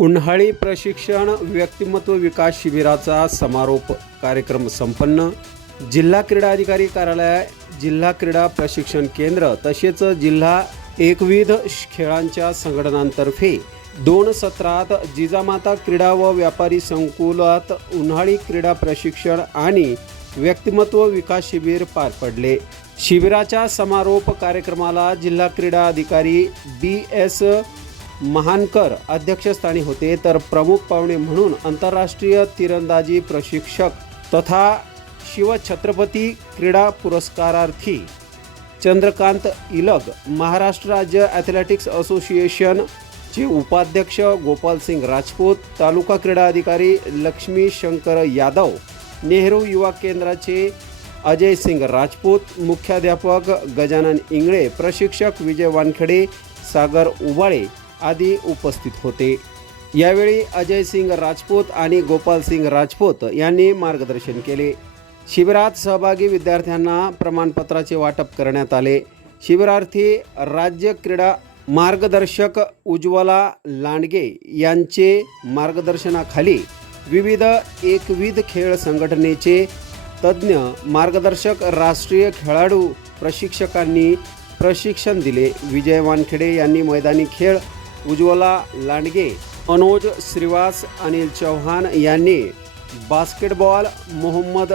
उन्हाळी प्रशिक्षण व्यक्तिमत्व विकास शिबिराचा समारोप कार्यक्रम संपन्न. जिल्हा क्रीडा अधिकारी कार्यालय जिल्हा क्रीडा प्रशिक्षण केंद्र तसेच जिल्हा एकविध खेळांच्या संघटनांतर्फे दोन सत्रात जिजामाता क्रीडा व व्यापारी संकुलात उन्हाळी क्रीडा प्रशिक्षण आणि व्यक्तिमत्व विकास शिबिर पार पडले. शिबिराच्या समारोप कार्यक्रमाला जिल्हा क्रीडा अधिकारी बी एस महानकर अध्यक्षस्थानी होते तर प्रमुख पाहुणे म्हणून आंतरराष्ट्रीय तिरंदाजी प्रशिक्षक तथा शिवछत्रपती क्रीडा पुरस्कारार्थी चंद्रकांत इलग महाराष्ट्र राज्य ॲथलेटिक्स असोसिएशन चे उपाध्यक्ष गोपालसिंग राजपूत तालुका क्रीडा अधिकारी लक्ष्मी शंकर यादव नेहरू युवा केंद्राचे अजय सिंग राजपूत मुख्याध्यापक गजानन इंगळे प्रशिक्षक विजय वानखेडे सागर उबाळे आदी उपस्थित होते. यावेळी अजय सिंग राजपूत आणि गोपाल सिंग राजपूत यांनी मार्गदर्शन केले. शिबिरात सहभागी विद्यार्थ्यांना प्रमाणपत्राचे वाटप करण्यात आले. शिबिरार्थी राज्य क्रीडा मार्गदर्शक उज्ज्वला लांडगे यांचे मार्गदर्शनाखाली विविध एकविध खेळ संघटनेचे तज्ज्ञ मार्गदर्शक राष्ट्रीय खेळाडू प्रशिक्षकांनी प्रशिक्षण दिले. विजय वानखेडे यांनी मैदानी खेळ उज्ज्वला लांडगे मनोज श्रीवास अनिल चौहान यांनी बास्केटबॉल मोहम्मद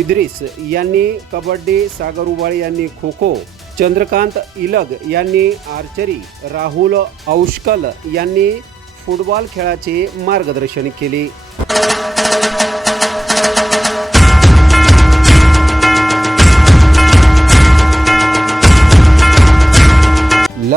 इद्रिस यांनी कबड्डी सागर उबाळे यांनी खो खो चंद्रकांत इलग यांनी आर्चरी राहुल औष्कल यांनी फुटबॉल खेळाचे मार्गदर्शन केले.